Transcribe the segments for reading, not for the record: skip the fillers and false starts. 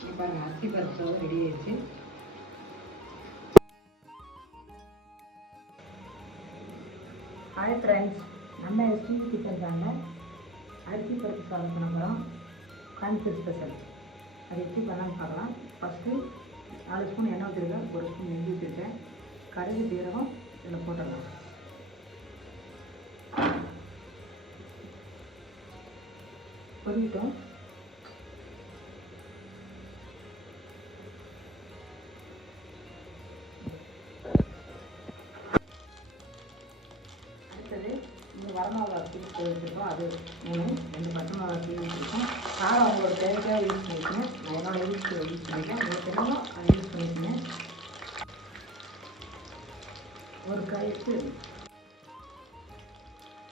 பாருங்கள் அரிசி பருப்பு சாதம் ரெடி ஆயிடுச்சு. ஹாய் ஃப்ரெண்ட்ஸ், நம்ம எஸ்டிவி கிச்சன் சேனலில் அரிசி பருப்பு சாதம் பண்ண போகிறோம். கோயம்புத்தூர் ஸ்பெஷல். அது எப்படி பண்ணலான்னு பார்க்கலாம். ஃபஸ்ட்டு 4 ஸ்பூன் எண்ணெய் ஊற்றிருக்கேன், 1 ஸ்பூன் நெய் ஊற்றிருக்கேன். கடுகு ஜீரகம் இதில் போட்டுடலாம். பொரிட்டோம். அடுத்தது இந்த வரமிளகா தூள் வச்சுருக்கோம், அது 3, 2 பச்சை மிளகா தூள் வச்சுருக்கோம். காரம் அவங்களோட தேவைக்காக யூஸ் பண்ணிக்கணும். நான் என்னோட யூஸ் பண்ணியிருக்கேன். உங்களுக்கு தெரியுமோ அதை யூஸ் பண்ணிக்கணும். ஒரு காய்க்கு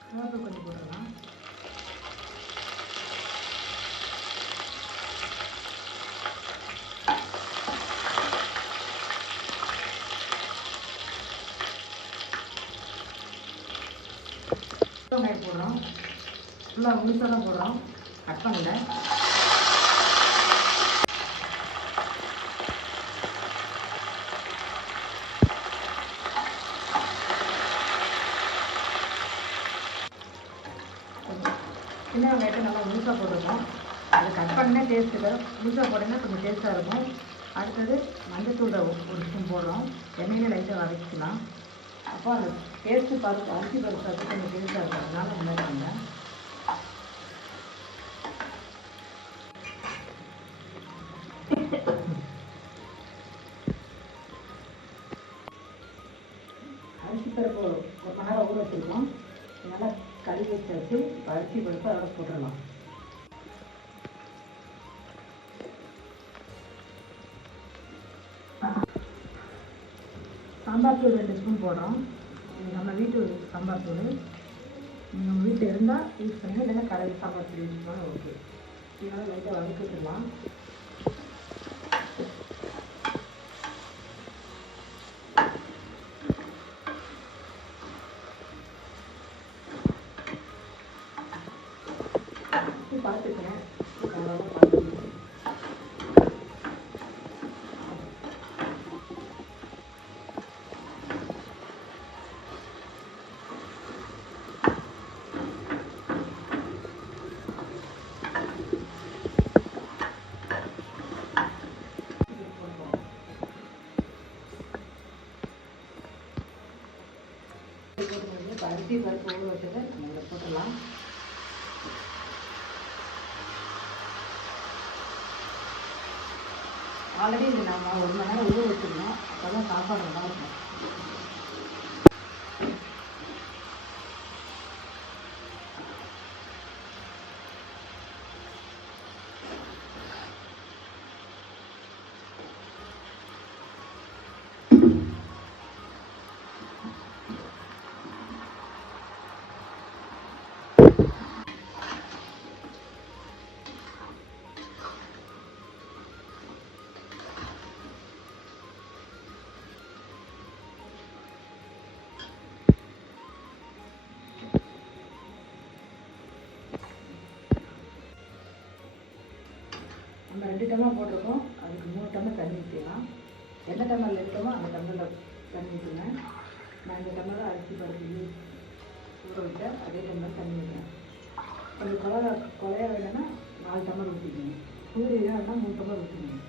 கருவேப்பிலை கொஞ்சம் போட்டுடலாம். வெங்காயம் போடுறோம். ஃபுல்லாக முழுசாக தான் போடுறோம், கட் பண்ணல. சின்ன வெங்காயத்தை நல்லா முழுசாக போட்டுருக்கோம். அது கட் பண்ணே டேஸ்ட் இல்லை, முழுசாக போட்டிங்கன்னா கொஞ்சம் டேஸ்ட்டாக இருக்கும். அடுத்தது மஞ்சத்தூள் 1 ஸ்பூன் போடுறோம். எண்ணெயில் லைட்டாக வதக்கிக்கலாம். அப்போ அந்த டேஸ்ட்டு பார்த்து அரிசி பருப்பு சாப்பிட்டு கொஞ்சம் டேஸ்ட்டாக இருக்கும். அதனால இந்த மாதிரி பண்ணேன். அரிசி பருப்பு 1 மணி நேரம் ஊற வச்சுருக்கோம். நல்லா கழுவி வச்சாச்சு. அரிசி பருப்பு அதோட போட்டுடலாம். சாம்பார் தூள் 2 ஸ்பூன் போடுறோம். இது நம்ம வீட்டு சாம்பார் தூள். நம்ம வீட்டில் இருந்தால் யூஸ் பண்ணி, இல்லைன்னா கடையில் சாம்பார் தூள் யூஸ் பண்ணால் ஓகே. இதனால் லைட்டாக வதக்கி விட்டுடலாம். பார்த்துக்கிறேன், பார்த்துக்கிறேன். அரிசி பருப்பு ஊற வச்சதை நம்ம போட்டுடலாம். ஆல்ரெடி இது நம்ம 1 மணி நேரம் ஊற வச்சுருந்தோம். அப்போ தான் சாப்பாடு நல்லா இருக்கும். நம்ம 2 டம்ளர் போட்டிருக்கோம். அதுக்கு 3 டம்ளர் தண்ணி ஊற்றிடலாம். எந்த டம்ளரில் எடுத்தோமோ அந்த டம்ளரில் தண்ணி ஊற்றுங்க. நான் இந்த டம்ளர் அரிசி பருப்பு ஊற வச்சேன், அதே டம்ளர் தண்ணி ஊற்றுறேன். கொஞ்சம் குழைய வேணும்னா 4 டம்ளர் ஊற்றிக்கணும். சூடு இல்லைன்னா 3 டம்ளர் ஊற்றிக்கணும்.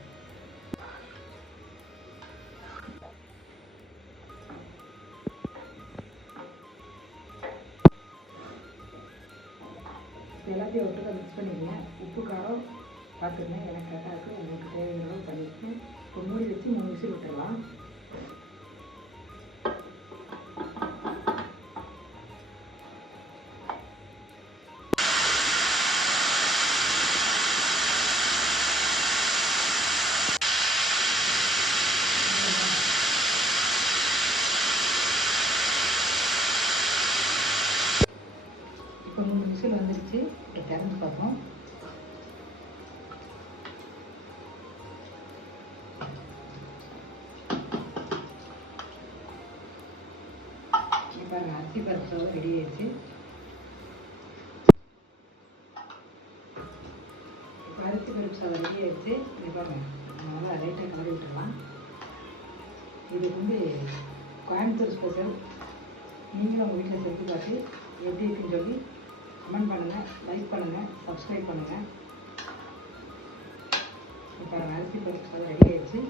எல்லாத்தையும் ஒட்டுக்க மிக்ஸ் பண்ணிக்கங்க. உப்பு காரம் பார்த்துக்கங்க, எனக்கு கரெக்டாக இருக்குது. உங்களுக்கு தேவையான பண்ணிவிட்டு இப்போ மூடி வச்சு 3 விசில் விட்டுடலாம். இப்போ 3 விசில் வந்துருச்சு. இப்போ திறந்து பார்ப்போம். பாருங்கள் அரிசி பருப்பு சாதம் ரெடி ஆயிடுச்சு. இப்போ அரிசி பருப்பு சாதம் ரெடி ஆகிடுச்சு. இது பாருங்கள், நல்லா லைட்டாக கலரி விட்டுடலாம். இது வந்து கோயம்புத்தூர் ஸ்பெஷல். நீங்களும் உங்கள் வீட்டில் செஞ்சு பார்த்து எப்படி இருக்குன்னு சொல்லி கமெண்ட் பண்ணுங்கள், லைக் பண்ணுங்கள், சப்ஸ்கிரைப் பண்ணுங்கள். இப்போ அரிசி பருப்பு ரெடி ஆகிடுச்சு.